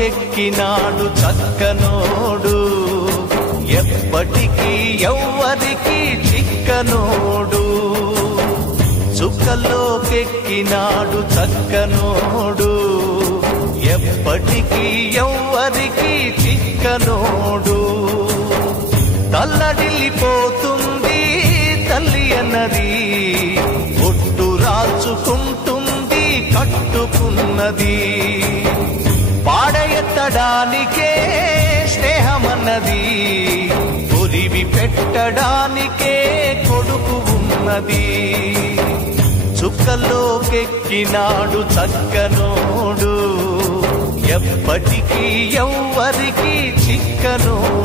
చుక్కల్లోకెక్కినాడు చక్కనోడు, ఎప్పటికీ ఎవ్వరికి చిక్కనోడు. చుక్కల్లోకెక్కినాడు చక్కనోడు, ఎప్పటికీ ఎవ్వరికి చిక్కనోడు. తల్లడిల్లిపోతుంది తల్లి అన్నది, ఒట్టు రాచుకుంటుంది కట్టుకున్నది. పాడెత్తడానికే స్నేహమన్నది, ఉరివి పెట్టడానికే కొడుకు ఉన్నది. చుక్కల్లోకెక్కినాడు చక్కనోడు, ఎప్పటికీ ఎవ్వరికి చిక్కనోడు.